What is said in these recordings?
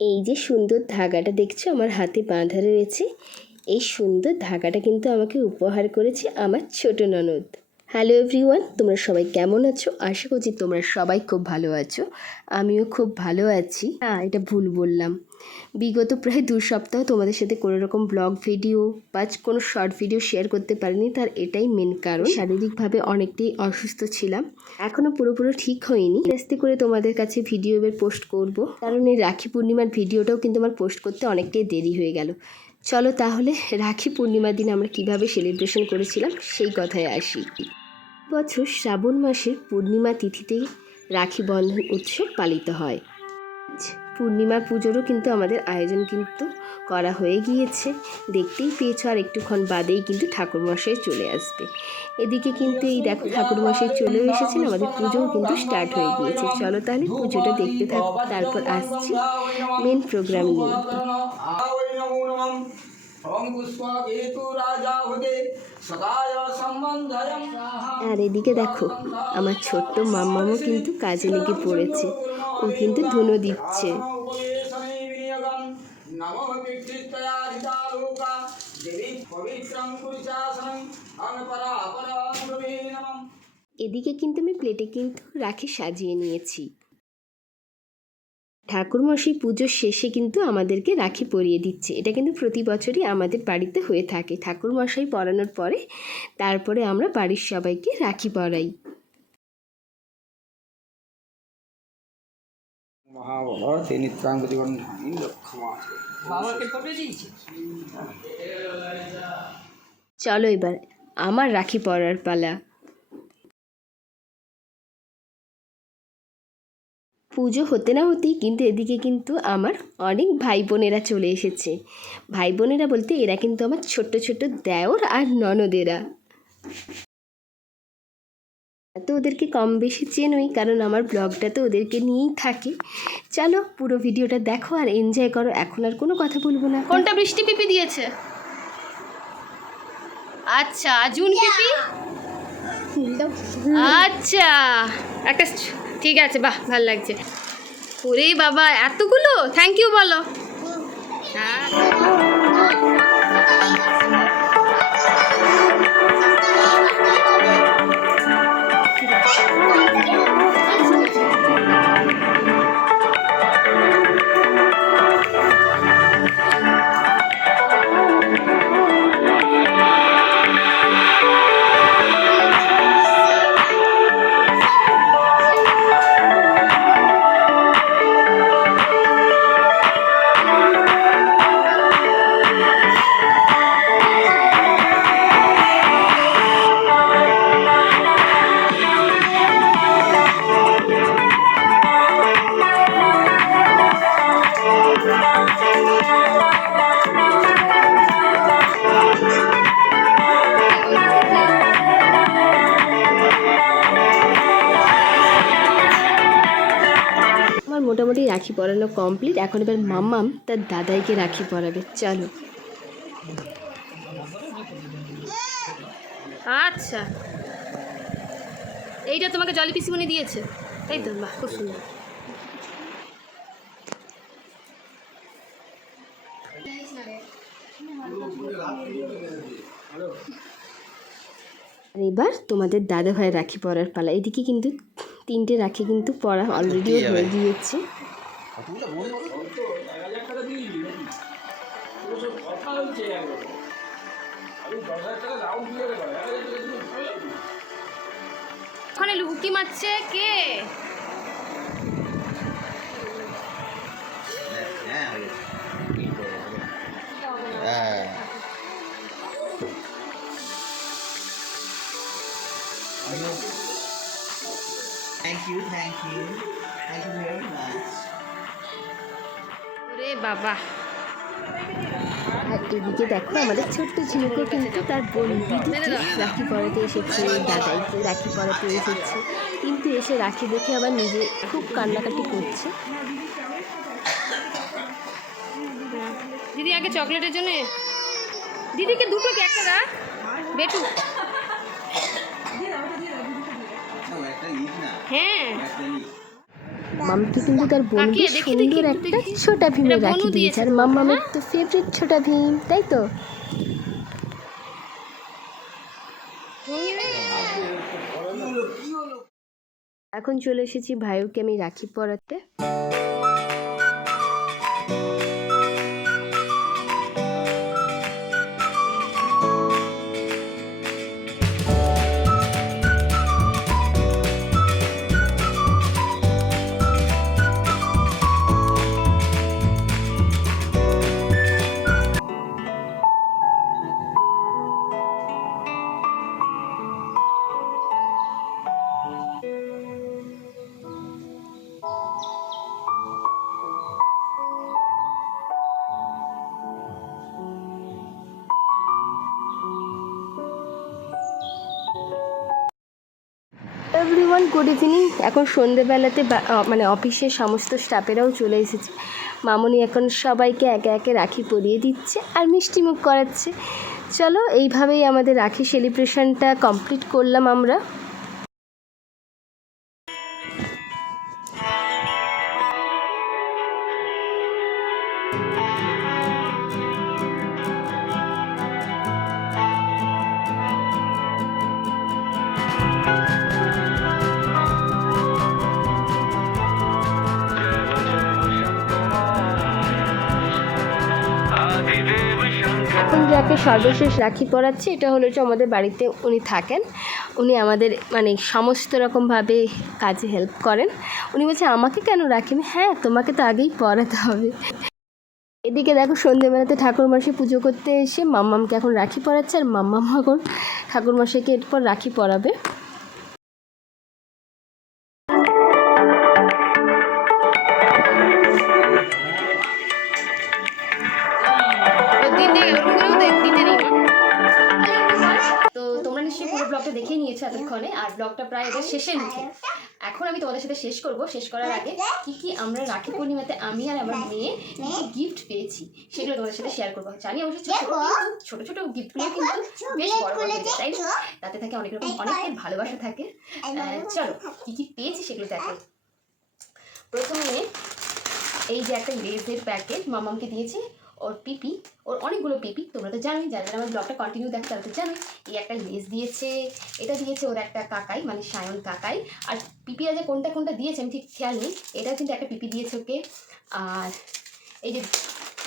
এই যে সুন্দর ধাগাটা দেখছ, আমার হাতে বাঁধা রয়েছে। এই সুন্দর ধাগাটা কিন্তু আমাকে উপহার করেছে আমার ছোট ননদ। হ্যালো এভরিওয়ান তোমরা সবাই কেমন আছো? আশা করছি তোমরা সবাই খুব ভালো আছো। আমিও খুব ভালো আছি। হ্যাঁ এটা ভুল বললাম। বিগত প্রায় দু সপ্তাহ তোমাদের সাথে কোনো রকম ব্লগ ভিডিও বা কোনো শর্ট ভিডিও শেয়ার করতে পারিনি, তার এটাই মেন কারণ। শারীরিকভাবে অনেকটাই অসুস্থ ছিলাম। এখনও পুরোপুরি ঠিক হয়নি। আস্তে করে তোমাদের কাছে ভিডিও এবার পোস্ট করব। কারণ এই রাখি পূর্ণিমার ভিডিওটাও কিন্তু আমার পোস্ট করতে অনেকটাই দেরি হয়ে গেল। চলো তাহলে রাখি পূর্ণিমার দিন আমরা কীভাবে সেলিব্রেশন করেছিলাম, সেই কথায় আসি। বছর শ্রাবণ মাসের পূর্ণিমা তিথিতেই রাখি বন্ধন উৎসব পালিত হয়। পূর্ণিমা পুজোরও কিন্তু আমাদের আয়োজন কিন্তু করা হয়ে গিয়েছে। দেখতেই পেয়েছ আর একটুক্ষণ বাদেই কিন্তু ঠাকুরমশাই চলে আসবে। এদিকে কিন্তু এই দেখো ঠাকুরমশাই চলেও এসেছেন, আমাদের পুজোও কিন্তু স্টার্ট হয়ে গিয়েছে। চলো তাহলে পুজোটা দেখতে থাকো, তারপর আসছি মেন প্রোগ্রাম নিয়ে। আর এদিকে দেখো আমার ছোট্ট মাম্মামও কিন্তু কাজে লেগে পড়েছে। ও কিন্তু ধুনো দিচ্ছে। এদিকে কিন্তু আমি প্লেটে কিন্তু রাখি সাজিয়ে নিয়েছি। ঠাকুরমশাই পুজোর শেষে কিন্তু আমাদেরকে রাখি পরিয়ে দিচ্ছে। এটা কিন্তু প্রতি বছরই আমাদের বাড়িতে হয়ে থাকে। ঠাকুরমশাই পরানোর পরে তারপরে আমরা বাড়ির সবাইকে রাখি পরাই। চলো এবার আমার রাখি পরার পালা। পুজো হতে না হতেই কিন্তু এদিকে কিন্তু আমার অনেক ভাই বোনেরা চলে এসেছে। ভাই বোনেরা বলতে এরা কিন্তু আমার ছোট্ট ছোট্ট দেওর আর ননদেরা। তো ওদেরকে কম বেশি চেনই কারণ আমার ব্লগটা তো ওদেরকে নিয়েই থাকে। চলো পুরো ভিডিওটা দেখো আর এনজয় করো। এখন আর কোনো কথা বলব না। কোনটা বৃষ্টি পিপি দিয়েছে? আচ্ছা জুন পিপি? আচ্ছা একটা ঠিক আছে বাহ ভালো লাগছে। ওরে বাবা এতগুলো? থ্যাংক ইউ বলো। মোটামুটি রাখি পরানো কমপ্লিট এখন এবার মাম্মাম তার দাদাইকে রাখি পরাবে। চলো। আচ্ছা। এইটা তোমাকে জলি পিসিমনি দিয়েছে। তাই তো, বাহ, খুব সুন্দর। এবার তোমাদের দাদা ভাই রাখি পরার পালা। এদিকে কিন্তু তিনটে রাখি কিন্তু পড়া অলরেডি হয়ে গিয়েছে। ওখানে লুকি মারছে কে? You thank you thank you very much ওরে বাবা। আর এদিকে দেখো আমাদের ছোট্ট ঝিনুকও কিন্তু তার বোন দিদিকে রাখি পরাতে এসেছে দাদাইকে রাখি পরাতে এসেছে। কিন্তু এসে রাখি দেখে আবার নিজে খুব কান্নাকাটি করছে। দিদি আগে চকলেটের জন্য দিদিকে দুটো কি একটা রাখ বেটু। মামকে কিন্তু তার বোনকে সুন্দর একটা। ছোটা ভীমের রাখি দিয়েছে আর হ্যাঁ? তো ফেভারিট ছোটা ভীম তাই তো এখন চলে এসেছি ভাইকে আমি রাখি পরাতে এভরিওয়ান গুড ইভিনিং এখন সন্ধেবেলাতে মানে অফিসের সমস্ত স্টাফেরাও চলে এসেছে। মামনি এখন সবাইকে একে একে রাখি পরিয়ে দিচ্ছে আর মিষ্টি মুখ করাচ্ছে। চলো, এইভাবেই আমাদের রাখি সেলিব্রেশনটা কমপ্লিট করলাম আমরা। যাকে সর্বশেষ রাখি পড়াচ্ছি এটা হলো যে আমাদের বাড়িতে উনি থাকেন। উনি আমাদের মানে সমস্ত রকমভাবে কাজে হেল্প করেন। উনি বলছে, আমাকে কেন রাখি? হ্যাঁ তোমাকে তো আগেই পড়াতে হবে। এদিকে দেখো, সন্ধেবেলাতে ঠাকুরমশাই পুজো করতে এসে মাম্মামকে এখন রাখি পড়াচ্ছে আর মাম্মাম এখন ঠাকুরমশাইকে এরপর রাখি পরাবে। ব্লগটা প্রায় এদের শেষের মুখে এখন আমি তোমাদের সাথে শেষ করব। শেষ করার আগে কি কি আমরা রাখি পূর্ণিমাতে? আমি আর আমার মেয়ে গিফট পেয়েছি। সেগুলো তোমাদের সাথে শেয়ার করব। জানি অবশ্যই ছোট ছোট ছোট গিফটগুলো কিন্তু বেশ বড় বড় তাই না? তাতে থাকে অনেক রকম অনেক ভালোবাসা থাকে। চলো কি কি পেয়েছি সেগুলো দেখো। প্রথমে এই যে একটা লেজের প্যাকেট মামামকে দিয়েছে। ওর পিপি, ওর অনেকগুলো পিপি, তোমরা তো জানোই, যারা আমার ব্লগটা কন্টিনিউ দেখো, তারা তো জানোই, এই একটা লেজ দিয়েছে, এটা দিয়েছে ওর একটা কাকাই মানে সায়ন কাকাই, আর পিপিরা যে কোনটা কোনটা দিয়েছে আমি ঠিক খেয়াল নেই, এটাও কিন্তু একটা পিপি দিয়েছে ওকে, আর এই যে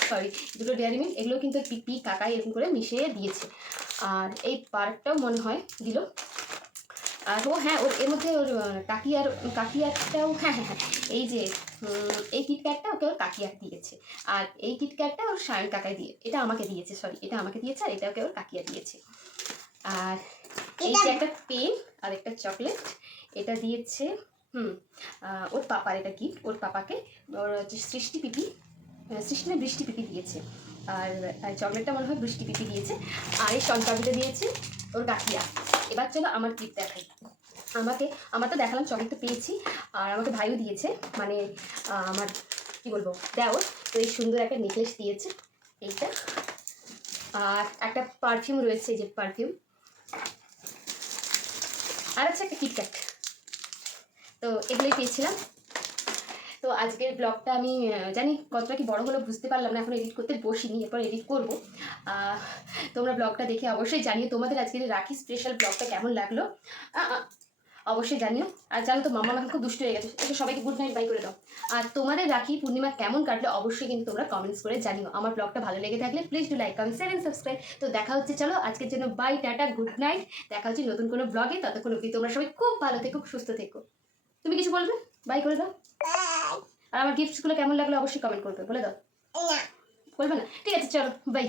সরি দুটো ডেয়ারি মিল্ক এগুলো কিন্তু পিপি, কাকাই এরকম করে মিশিয়ে দিয়েছে, আর এই পার্কটাও মনে হয় দিল আর ও হ্যাঁ ওর এর মধ্যে ওর কাকিয়ার কাকিয়ারটাও হ্যাঁ হ্যাঁ হ্যাঁ এই যে এই কিটক্যাটটা ওকে ওর কাকিয়ার দিয়েছে। আর এই কিটক্যাটটা ওর সায়ন কাকাই দিয়ে এটা আমাকে দিয়েছে সরি এটা আমাকে দিয়েছে আর এটা ওকে ওর কাকিয়া দিয়েছে। আর এই যে একটা পেন আর একটা চকলেট এটা দিয়েছে হুম ওর পাপার এটা গিফট ওর পাপাকে ওর হচ্ছে সৃষ্টি পিপি সৃষ্টি বৃষ্টি পিপি দিয়েছে। আর চকলেটটা মনে হয় বৃষ্টি পিপি দিয়েছে। আর এই শনপাপিটা দিয়েছে ওর কাকিয়া এবার চলো আমার ক্লিপ দেখাই। আমাকে, আমার তো দেখালাম চকলেট তো পেয়েছি, আর আমাকে ভাইও দিয়েছে মানে আমার, কি বলব, দেওর, তো এই সুন্দর একটা নেকলেস দিয়েছে, এইটা। আর একটা পারফিউম রয়েছে যে পারফিউম আর আছে একটা কিটক্যাট তো এগুলোই পেয়েছিলাম। তো আজকের ব্লগটা আমি জানি কতটা কি বড় হলো বুঝতে পারলাম না, এখন এডিট করতে বসিনি, এরপর এডিট করব। তোমরা ব্লগটা দেখে অবশ্যই জানিও তোমাদের আজকের রাখি স্পেশাল ব্লগটা কেমন লাগল। অবশ্যই জানিও। আর জানো তো মামা এখন খুব দুষ্ট হয়ে গেছে। এসে সবাইকে গুড নাইট বাই করে দাও। আর তোমাদের রাখি পূর্ণিমা কেমন কাটলো অবশ্যই কিন্তু তোমরা কমেন্টস করে জানিও। আমার ব্লগটা ভালো লেগে থাকলে please do like comment share and subscribe তো দেখা হচ্ছে, চলো আজকের জন্য বাই টাটা গুড নাইট দেখা হচ্ছে নতুন কোনো ব্লগে ততক্ষণ অবধি তোমরা সবাই খুব ভালো থেকো, সুস্থ থেকো। তুমি কিছু বলবে? বাই করে দাও। আর আমার গিফটসগুলো কেমন লাগল অবশ্যই কমেন্ট করবে বলে দাও। বলবে না? ঠিক আছে চলো বাই।